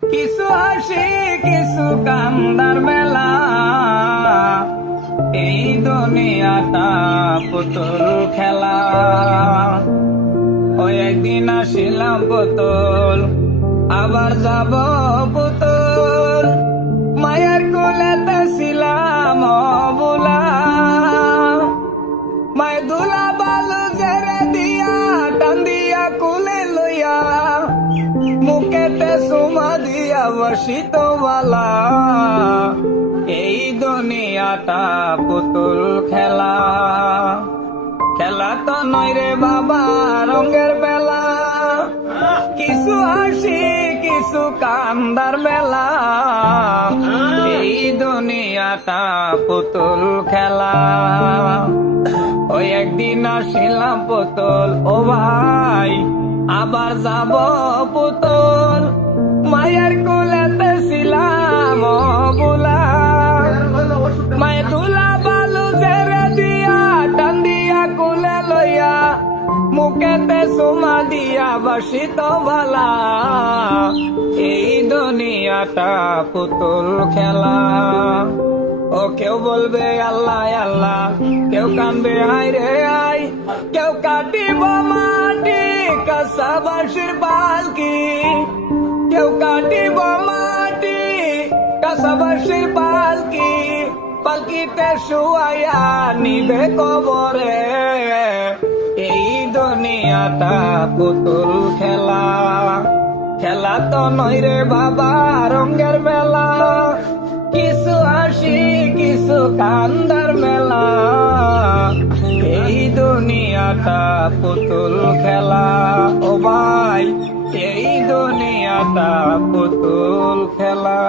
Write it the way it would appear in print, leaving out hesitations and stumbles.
কিছু হাসি কিছু কান্দার মেলা, এই দুনিয়াটা পুতুল খেলা। ওই একদিন আসিলাম পুতুল, আবার যাব পুতুল, মায়ের কোলেতে ছিলাম অবুলা। মায়ের দুলা বালু জেরে দিয়া টান দিয়া কুলে লইয়া, মুখেতে সুমা দিয়া বসিত বালা। এই দুনিয়াটা পুতুল খেলা, খেলা তো নয় রে বাবা রঙের বেলা। কিছু হাসি কিছু কান্দার মেলা, এই দুনিয়াটা পুতুল খেলা। ওই একদিন আসিলাম পুতুল, ও ভাই আবার যাব পুতুল, মায়ের কোলেতে ছিলাম অবুলা। মায়ের দুলা বালু ছেড়ে দিয়া টান দিয়া কোলে লইয়া, মুখেতে সুমা দিয়া বসিত বালা। এই দুনিয়াটা পুতুল খেলা। ও কেউ বলবে আল্লাহ আল্লাহ, কেউ কানবে হায় রে হায়, কেউ কাটিব মাটি কাসাবাসির পালকি, কেউ কাটিব মাটি কাসাবাসির পালকি, পালকিতে শুয়াইয়া নিবে কবরে। এই দুনিয়াটা পুতুল খেলা, খেলা তো নয় রে বাবা রঙের মেলা। কিছু হাসি কিছু কান্দার মেলা, এই দুনিয়াটা পুতুল খেলা। ও ভাই এই দুনিয়াটা পুতুল খেলা।